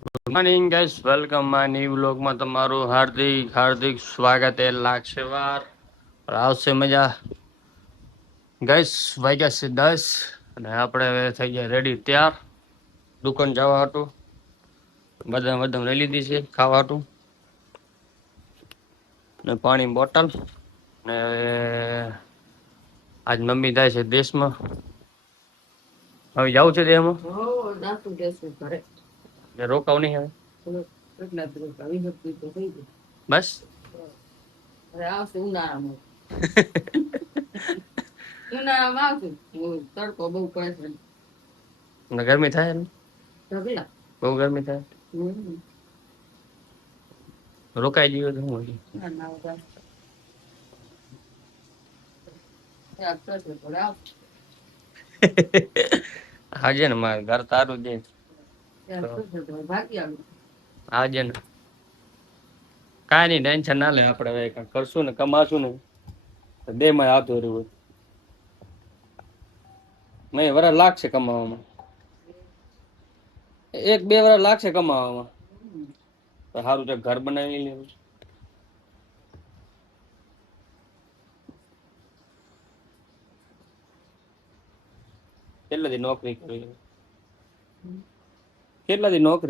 Good morning guys, welcome my new વ્લોગમાં તમારું હાર્દિક સ્વાગત એ લાગશે વાર આવશે મજા. ગાઈસ વાગ્યા છે 10 અને આપણે હવે થઈ ગયા રેડી તૈયાર દુકાન જવા હતું. બદામ લઈ લીધી છે ખાવા હતું ને પાણી બોટલ ને આજ મમ્મી જાય છે દેશમાં. હવે જવું છે દેશમાં રોકાવ નહીં હવે બસ ગરમી થાય ને બહુ ગરમી થાય રોકાઈ ગયો તો હું આજે ને મારે ઘર તારું છે આજે ને કાંઈ નહીં ટેન્શન ના લે. આપણે હવે કાંઈક કરશું ને કમાશું ને તો બે માં આવતું રહ્યું. નહીં વરસ લાગશે કમાવામાં, 1-2 વર્ષ લાગશે કમાવામાં. તો સારું છે ઘર બનાવી લેવું. કેટલા દી નોકરી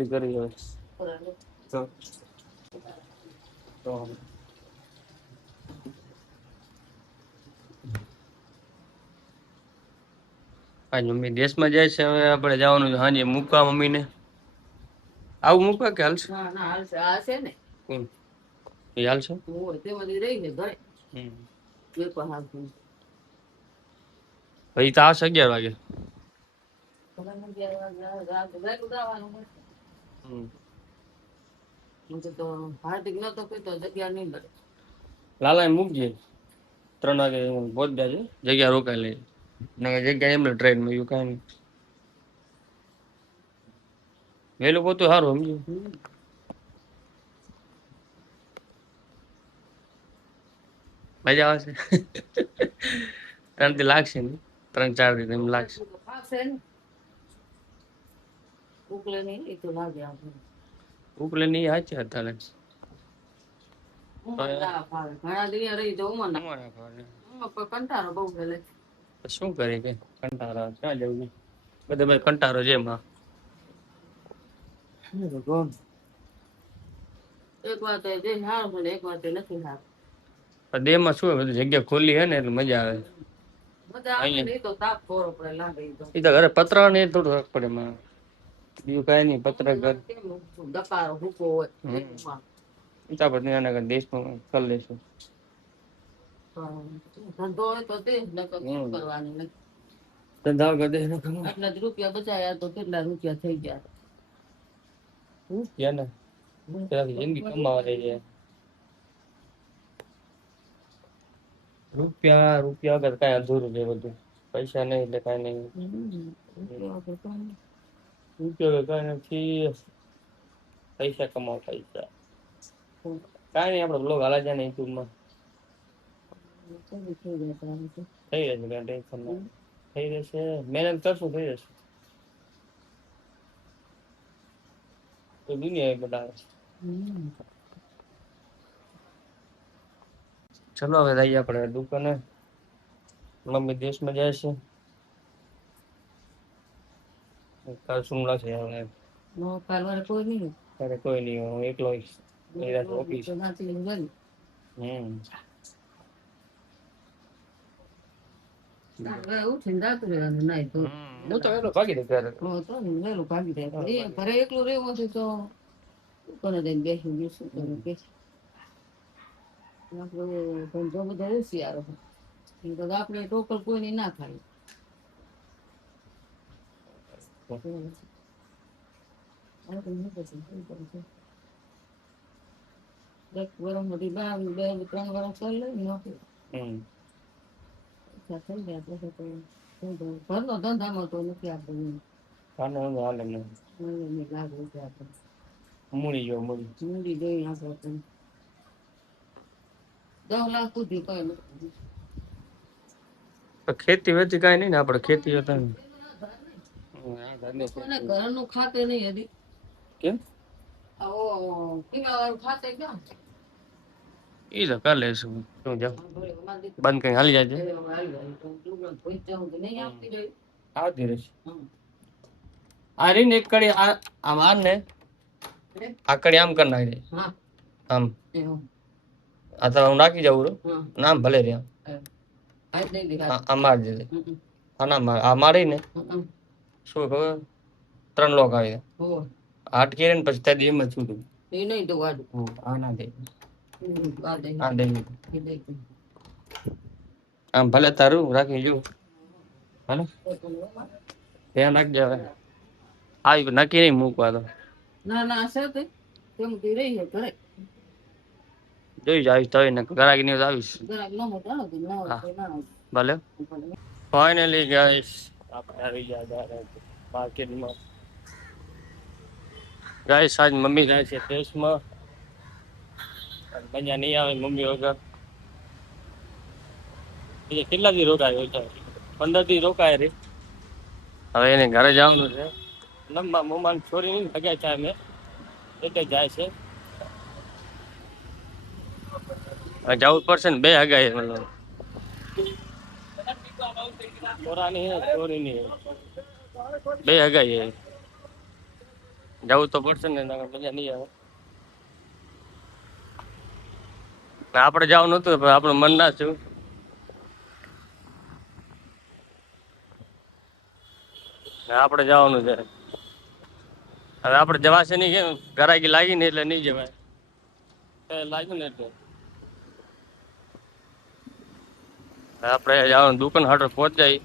કરી હવે તો આજ મમ્મી દેશમાં જાય છે. હવે આપણે જવાનું છે હાજે મૂકવા મમ્મીને. આવું મૂકવા કે હાલશે? કોણ એ હાલશે? ભાઈ તો આવશે 11 વાગે. લાલા મૂકજે 3 વાગે પહોંચ જાય જગ્યા રોકાઈ લઈ જગ્યા એમને ટ્રેન માં કઈ નહીં. વહેલું પોતું સારું સમજ્યું. મજા આવશે. 3 દી લાગશે ને 3-4 દી એમ લાગશે. ઉપલે નહીં હાચે હતા શું કરી કે કંટારો ક્યાં જવું બધે ભાઈ કંટારો છે એમાં. દે માં શું બધું જગ્યા ખોલી હે ને એટલે મજા આવે. એ તો ઘરે પતરા ને થોડું ફરક પડે એમાં. બીજું કઈ નહીં. પતરા ઘર દેશમાં કરી લેશું. ધંધા કરી દે રૂપિયા બચાયા તો કેટલા રૂપિયા થઈ ગયા ને જિંદગી કમાવા દઈ જાય. રૂપિયા વગર કઈ અધૂરું છે બધું. પૈસા નહીં એટલે કઈ નહીં. રૂપિયા કઈ નથી. પૈસા કમાવો પૈસા કઈ નહીં. આપડે બ્લોગ હાલા જાય ને યુટ્યુબમાં થઈ રહેશે. કઈ ટેન્શન ના થઈ રહેશે. મહેનત કરશું થઈ જશે. તો દુનિયા બતાવે. ચલો હવે જઈએ આપણે દુકાને. મમ્મી દેશમાં જાય છે. કાલ શું લાગશે કોઈ નહીં. હું એકલો ઓફિસ. હું તો એલો ભાગી દે ઘરે એકલું રહેવું હતું તો કોને દઈને બેસી ગયું કે ધંધો બધો હોશિયાર આપણે ટોકલ કોઈની ના ખાય. એક વર્ષ મોટી 2-3 વર્ષ કરી લે નોકરી થઈ ગયા પછી ઘરનો ધંધામાં તો નથી આપણે મૂડી જો મૂડી જોઈ આપણે 10 લાખ સુધી કઈ નથી. ખેતી વેતી કઈ નહીં ને આપણે ખેતી હતા ઘરનું ખાતે નહીં હજી. કેમ ઈ તો કરી લેશું શું જાવ બંધ કઈ હાલી જાય છે આવતી રહેશે આ રીને એક કડી આમ આમ ને આ કડી આમ કરી નાખી આમ આ તો હું નાખી જાઉં નામ ભલે રે આ મારી દે આ ના આ મારી ને શું ખબર 3 લોક આવી આઠ કેરે ને પછી ત્યાં એમ જ છૂટું આ ના દે આ દે આમ ભલે તારું રાખી જો હાલો ધ્યાન રાખજે હવે આવી નક્કી નહીં મૂકવા તો જોઈ આવીશ તો ને ગરાગી ની આવીશ ભલે ફાઇનલી ગાઈસ આપણે આવી ગયા માર્કેટમાં ગાઈસ આજ મમ્મી જાય છે દેશમાં મજા નહીં આવે મમ્મી વગર કેટલા દી રોકાયો છે 15 દી રોકાય રે હવે એને ઘરે જવાનું છે લંબા મોમાન છોરી નહીં ભગ્યા છે અમે એટલે જાય છે જવું પડશે ને બે હગાય મતલબ છોરાની છોરીની બે હગાય જવું તો પડશે ને મજા નહીં આવે આપણે જવાનું નતું પણ આપણું મન ના થયું આપણે જવાનું છે હવે આપણે જવાશે નહીં કેમ ગરાગી લાગી ને એટલે નહીં જવાય લાગ્યું ને એટલે આપણે જવાનું દુકાન હાટો પહોંચાઈ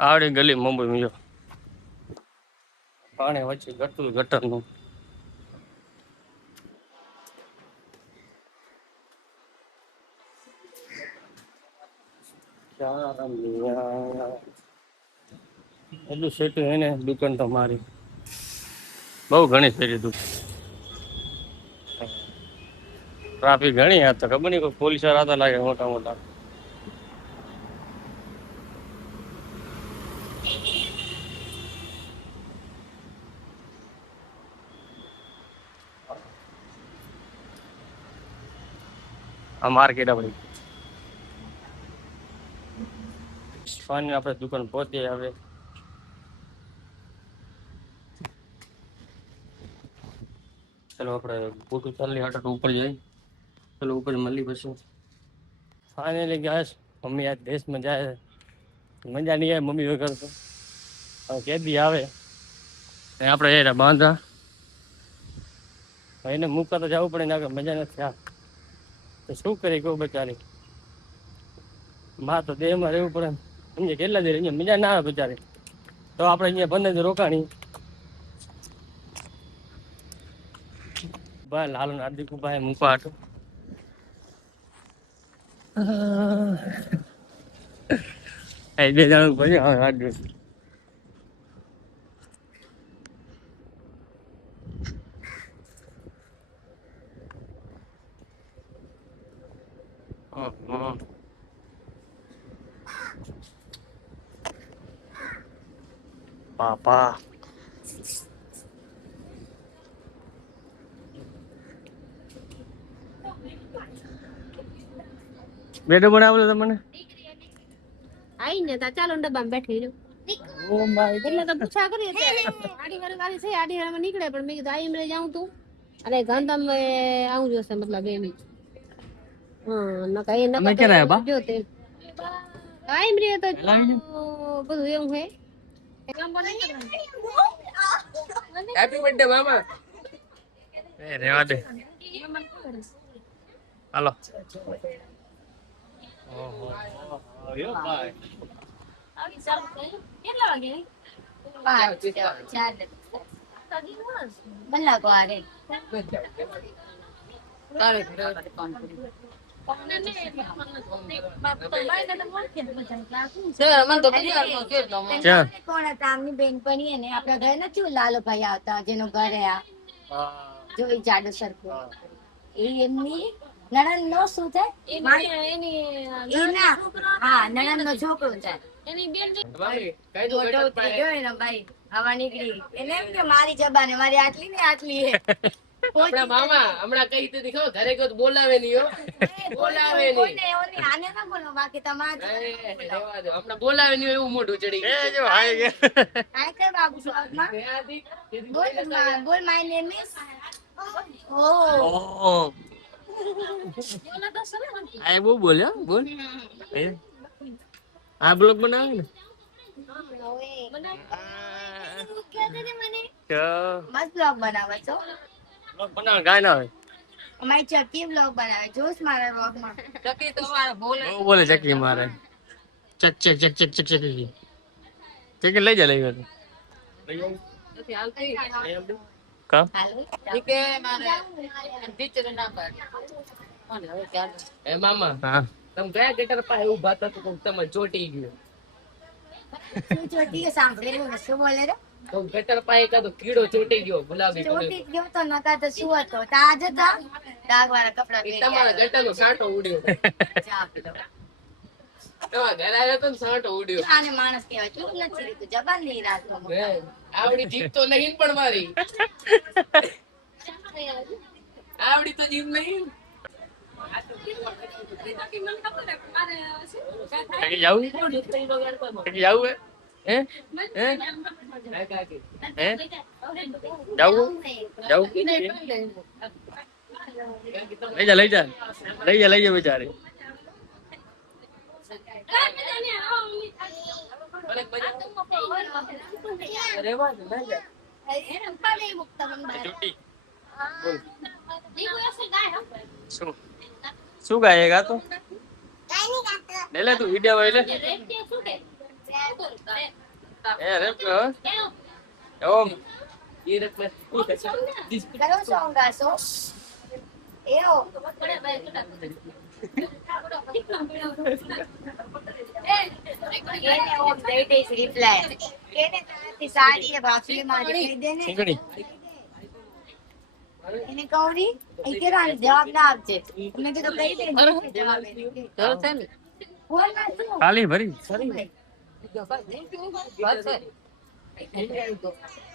આવડી ગલી મુંબઈ માં પાણી વચ્ચે ગટરું ગટરનું એટલું સેટું હે ને દુકાન તો મારી બહુ ઘણી ફેરી દુકાન ટ્રાફિક ઘણી હતા ખબર નહીં કોઈ પોલીસ હતા લાગે મોટા મોટા આ માર્કેટ આપણી ફાઇનલ આપણે દુકાન પહોંચી હવે ચલો આપણે ફોટો ચાલી હાટ ઉપર જઈ ચલો ઉપર મળી પછી ફાઇનલી ગેસ મમ્મી આજ દેશમાં જાય મજા નહીં આવે મમ્મી વગર તો કેદી આવે આપણે એ બાંધા એને મૂકવા તો જવું પડે ને આગળ મજા નથી આ તો શું કરી કહું બચારી માં તો દેહમાં રહેવું પડે સમજે કેટલા દે અહીંયા મજા ના આવે બચારી તો આપણે અહીંયા 15 દી રોકાણી ભાઈ લાલ હાર્દિક ભાઈ મૂકવા હાટું બે જણ ભરી હવે હાર્દિક પાપા બેડો બનાવેલો તમને આઈ ને તા ચાલો ડબ્બામાં બેઠી રહ્યો ઓ માય એટલે તો પૂછા કરી આડી વાળી ગાડી છે આડી વાળામાં નીકળે પણ મેં કીધું આઈ એમ જાઉં તું અરે ગાંધામ આવું જોશે મતલબ એમ હા ન કઈ ન અમે ક્યારે આવ્યા બા જો તે આઈ એમ રે તો બધું એવું હે હેપી બર્થડે મામા એ રેવા દે હાલો ઓહો આયો ભાઈ આવી ચાલ કેટલા વાગે 5 બલ્લા કો આરે તારે કોણ બેનપણી ને આપડા ઘરે નથી લાલુભાઈ આવતા જેનું ઘરે આ જોઈ જાડો સરખો એ એમની નણંદ નો શું થાય? એની એના હા નણંદ નો છોકરો થાય. એની બેન મોટો થઈ ગયો એનો ભાઈ હવા નીકળી એને એમ કે મારી જબાને મારી આટલી ને આટલી હે. આપણા મામા હમણાં કઈ દીધી ખબર ઘરે ગયો તો બોલાવે નહીં હો. બોલાવે નહીં. કોઈને ઓની આને ના બોલો બાકી તમારે રહેવા દો. હમણાં બોલાવે નહીં એવું મોઢું ચડી એ ગયું. જો હાઈ ગયા આ કે બાબુ શોર્ટમાં ત્યાંથી બોલ માય નેમ ઇઝ ઓ ઓહ આ બહુ બોલ્યો બોલ એ આ બ્લોગ બનાવે ને મસ્ત બ્લોગ બનાવે છો. બ્લોગ બનાવે ગાય ના હોય અમારી ચકી બ્લોગ બનાવે જોશ મારા બ્લોગમાં. ચકી તો મારે બોલે. બહુ બોલે ચકી મારે ચક ચક ચક ચક ચક ચક લઈ જા લઈ ગયો નથી હાલતી. કા હાલો ઈ કે મારે ટીચર ના પાડે. અને હવે ક્યાં? એ મામા હા તમે ગયા ગટર પાસે ઊભા હતા તો તમે ચોટી ગયો. શું ચોટી સાંભળેલું ને શું બોલે રે તો ગટર પાસે કાં તો કીડો ચોટી ગયો ગુલાબી ચોટી કલર. ગયો તો નકા તો શું હતો તાજ હતા ડાઘ વાળા કપડા ઈ તમારા ગટરનો સાંટો ઉડ્યો. ચા પીલો તમારા ઘરે આવ્યો તો ને સાંટો ઉડ્યો. આને માણસ કહેવાય ચૂપ નથી રહેતું જબાન નહીં રાખતો હે, આવડી જીભ તો નહીં પણ મારી. આવડી તો જીભ નહીં. ચકી જાવું ચકી જાવું હે હે હે કાકી. હે જાવું જાવું લઈ જા લઈ જા લઈ જા લઈ જા બેચારે રહેવા દો, ના જા. ચોટી શું શું ગાયેગા તો લે લે તું વિડિયો વાય લે એ રે ઓમ ઈ રકમ શું થશે? કયો સોંગ ગાશો એવો કેને ઓમ દઈ દઈશ રિપ્લાય કેને તારાથી સાડી એ ભાખરી મારી દઈ દે ને ચીકણી એને કહું ની એ કેરા જવાબ ના આપજે મેં કીધું કહી દે જવાબ એને કે. જરૂર છે ને? બોલ ના શું ખાલી ભરી બસ છે.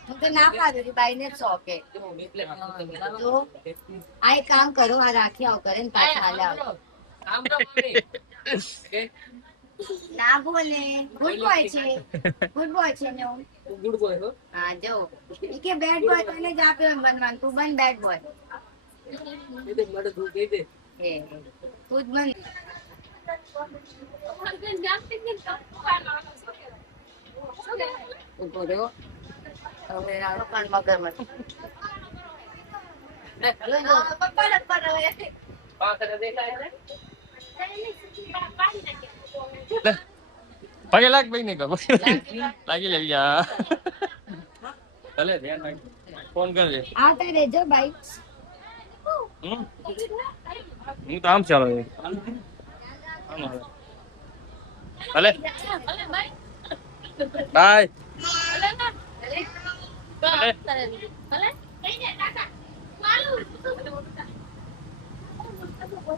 હું તો ના પાડું છું બાઈને જ શોખ હે તો આ એક કામ કરો આ રાખી આવો કરે ને પાછા હાલે આવો આમ તો મમ્મી. કે ના બોલે ગુડ બોય છે ને હું ગુડ બોય હો. હા જો ઈ કે બેડ બોય તને જ આપ્યો એમ બનવાનું તું બન બેડ બોય એ દે મારે તું કહી દે. એ તું જ બન ઉભો રહ્યો. હવે આનો કાન મગરમચ્છ લે, પપ્પા પર હવે પાછળ દેખાય છે? પગે લાગ ભાઈ ને કહો લાગી લેવી જા ભલે ધ્યાન રાખ ફોન કરજે આવતા રહેજો બાઈ હમ હું તો આમ ચાલો આમ હાલે. ભલે બાય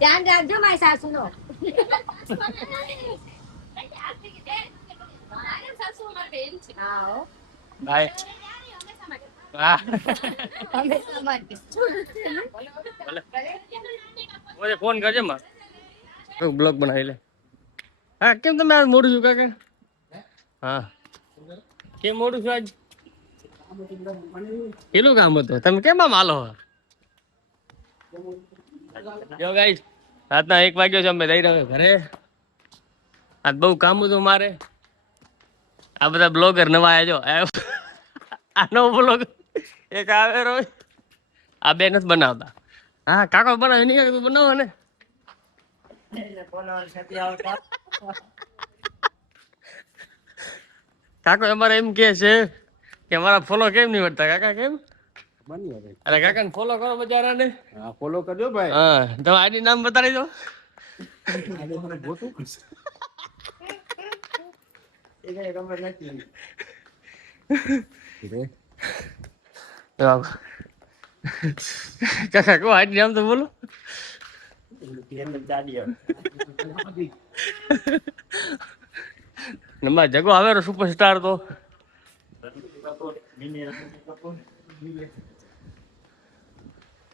ધ્યાન રાખજો મારી સાસુ નો હા હો. બાય હા અમે સમાજ ઓરે ફોન કરજે માં બ્લોગ બનાવી લે હા કેમ તમે આજ મોડું છું કાકા હા કેમ મોડું છું આજ કેટલું કામ હતું તમે કેમ આમ હાલો જો ગાઈસ રાતના 1 વાગ્યો છે અમે રહી રહ્યા ઘરે આજ બહુ કામ હતું મારે આ બધા બ્લોગર નવા આવ્યા જો આ નવો બ્લોગ એક આવે રોજ આ બે નથી બનાવતા હા કાકો બનાવે નહીં તું બનાવો ને કાકો અમારે એમ કે છે કે અમારા ફોલો કેમ નહીં વધતા કાકા કેમ અરે કાકા ને ફોલો કરો બચારાને ફોલો કરજો ભાઈ હા તમે આઈડી નામ બતાવી દો કાકા કહો આઈડી નામ તો બોલો નંબર જગો આવે સુપરસ્ટાર તો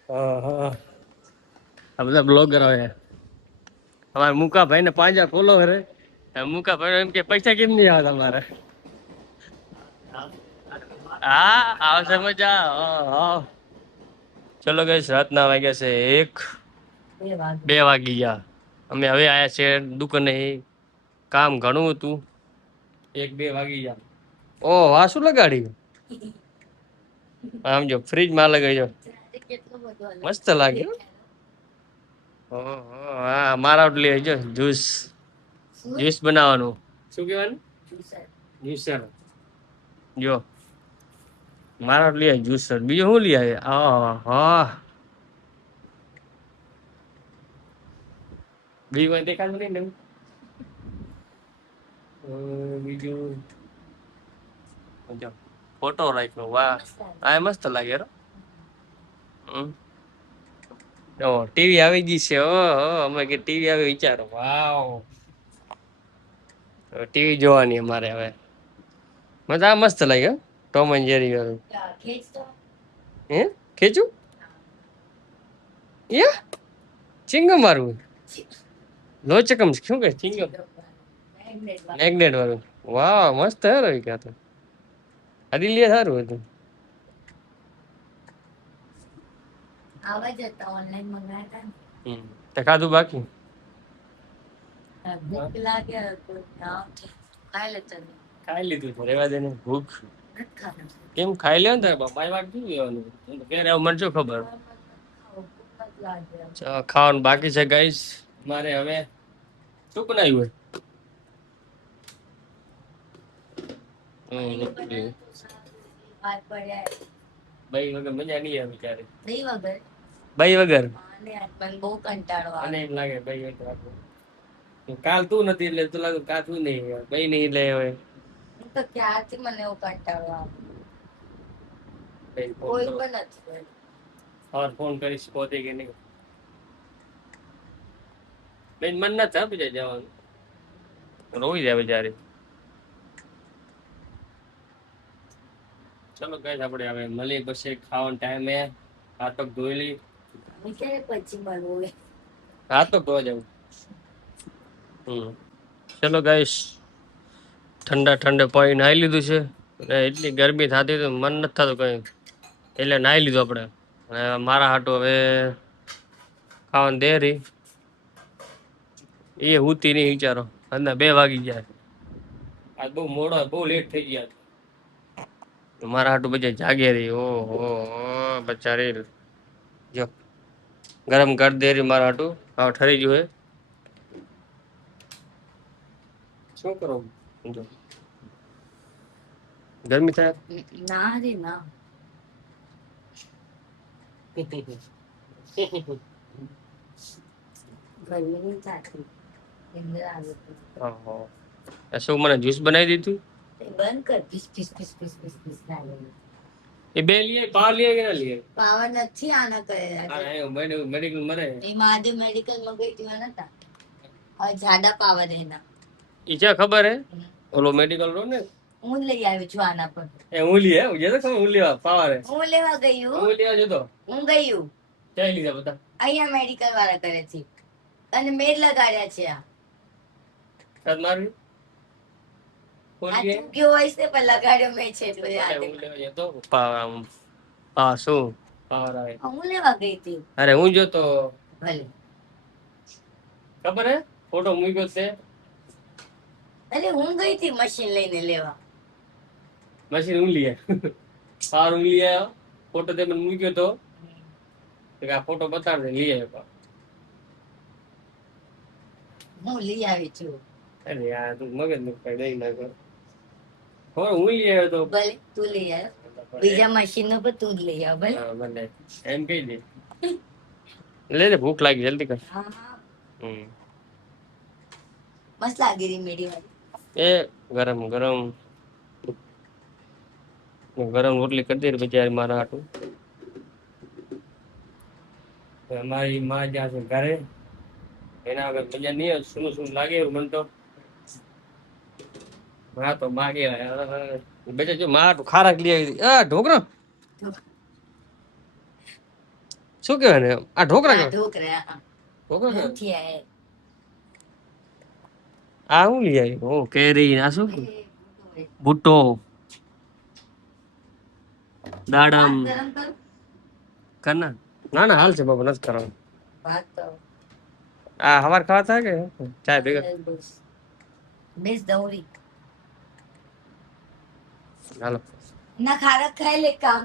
આ બધા બ્લોગર આવે અમારે મુકા ભાઈ ને 5000 ફોલોવર હે મુકા ભાઈ એમ કે પૈસા કેમ નહીં આવે તમારે હા આવશે મજા હા ચલો ગઈસ રાતના વાગ્યા છે 1-2 વાગી ગયા અમે હવે આયા છે દુકાને કામ ઘણું હતું 1-2 વાગી ગયા ઓહ આ શું લગાડ્યું આમ જો ફ્રીજ માં લગાડ્યો કેટલું બધું મસ્ત લાગ્યું ઓહો હા મારા આટલી જો જ્યુસ બનાવવાનું શું કહેવાનું જ્યુસર જો મારા લઈ આવી જ્યુસર બીજું શું લઈ આવે હા બીજું કઈ દેખાતું નહીં ને બીજું ફોટો રાખ્યો વાહ આ મસ્ત લાગે રો ટીવી આવી ગઈ છે ઓહો અમે કે ટીવી આવી વિચારો વાવ ટીવી જોવાની અમારે હવે મને આ મસ્ત લાગ્યો ટોમ એન્ડ જેરી વાળું હે ખેંચું ચિંગમ વાળું લોચકમ શું કે ચિંગમ મેગ્નેટ વાળું વાહ મસ્ત હે રવિ ક્યાં તો આદિલ્ય સારું હતું આવા જતા ઓનલાઈન મંગાતા તે ખાધું બાકી ભૂખ લાગે તો ખાઈ લેતા ખાઈ લીધું છે રેવા દે ને ભૂખ નથી ખાતા કેમ ખાઈ લે ને તારે બાય વાગ શું લેવાનું ક્યારે આવું મને શું ખબર ખાવાનું બાકી છે ગાઈસ મારે હવે શું બનાવ્યું હોય વાત પડ્યા બાઈ વગર મજા નહીં આવે ક્યારે દહીં વગર બાઈ વગર અને પણ બહુ કંટાળો આવે મને એમ લાગે બાઈ વગર કાલ તું નથી એટલે તું લાગે કાલ તું નહીં બાઈ નહીં એટલે હવે હું તો ક્યારથી મને એવો કંટાળો આવે કોઈ પણ નથી और फोन કરીશ પોતે કે નહીં બેન મન ના થા બીજા જવાનું રોઈ જાય બિચારી ચલો ગાઈસ આપણે હવે મળી પછી ખાવાનો ટાઈમ હે હાથ પગ ધોઈ લી હું ક્યારે પછી મળવું હાથ પગ ધોવા જાવ ચલો ગાઈસ ઠંડા પાણી નાહી લીધું છે અને એટલી ગરમી થતી તો મન નથી થતું કઈ એટલે નાહી લીધું આપણે અને મારા હાટું હવે ખાવાનું દે રહી એ હુતી નહીં વિચારો અને 2 વાગી ગયા આજ બહુ મોડો બહુ લેટ થઈ ગયા મારા હાટું બધા જાગે રહી ઓહો બચારી જો ગરમ કરી દે રહી મારા હાટું હા ઠરી ગયું હે શું કરો જો ગરમી થાય ના રે ના ગરમી નહીં થતી ઇન્દ્ર આવે ઓહો શું મને જ્યુસ બનાવી દીધું બંધ કર પીસ પીસ પીસ પીસ પીસ પીસ લાગે એ બે લીએ પાર લીએ કે ના લીએ પાવર નથી આના કરે મેડિકલ મરે એ મહાદેવ મેડિકલ માં ગઈ હતી નતા હવે જાડા પાવર એના ઈ ક્યાં ખબર હે ઓલો મેડિકલ રો ને હું લઈ આવી છું આના પર એ હું લીએ હું જે તો ખબર હું લેવા પાવર હે હું લેવા ગયું હું લેવા જતો હું ગયું ક્યાં લીધા બધા અહીંયા મેડિકલ વાળા કરે છે અને મેડ લગાડ્યા છે આ સાત મારવી કોણ આ લીએ તું ગયો હોય છે પણ લગાડ્યો મેં છે એટલે યાદ હું લેવા જતો પાવર હા શું પાવર આવે હું લેવા ગઈ હતી અરે હું જોતો ભલે ખબર હે ફોટો મૂક્યો છે એટલે હું ગઈ હતી મશીન લઈને લેવા મશીન હું લીએ પાવર હું લઈ આવ્યો ફોટો તે મને મૂક્યો તો આ ફોટો બતાડ દે લઈ આવ્યો હું લઈ આવી છું અરે યાર તું મગજ નું કઈ દઈ નાખો હું લઈ આવ્યો તો ભલે તું લઈ આવ બીજા મશીન નો પણ તું જ લઈ આવ ભલે હા, ભલે એમ કહી દે લે લે ભૂખ લાગી જલ્દી કર હા હા હમ મસ્ત લાગી રહી મેડી વાળી એ ગરમ રોટલી કરી દે બિચારી મારા હાટું અમારી માં જ્યાં છે ઘરે એના વગર મજા નહીં આવે. શું શું લાગે એવું મને તો. હા તો માગે બેટા જો માર તો ખારાક લઈ આવી આ ઢોકરા શું કહેવાય ને આ ઢોકરા हाँ, કહેવાય ढोक रहे हैं हाँ। ઢોકરા કહેવાય? मुठिया है આ હું લઈ આવી ઓ કેરી આ શું ये भुट्टो है। ભુટ્ટો દાડમ भात गरम करो કરના ના ના હાલ છે બાબા નથી કરવાનું भात तो આ હવાર ખાવા થાય કે ચાય ભેગા मिस दौरी હાલો ना खारक खाए ले काम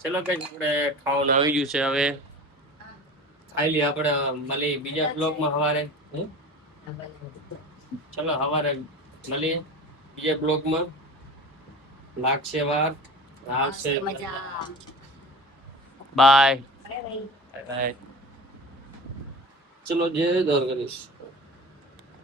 ચલો કઈ આપણે ખાવાનું આવી ગયું છે હવે ખાઈ લઈએ આપણે મળી બીજા બ્લોગમાં હવારે ચલો હવારે મળીએ બીજા બ્લોગમાં લાગશે વાર આવશે मजा બાય अरे भाई બાય ચલો જય દ્વારકાધીશ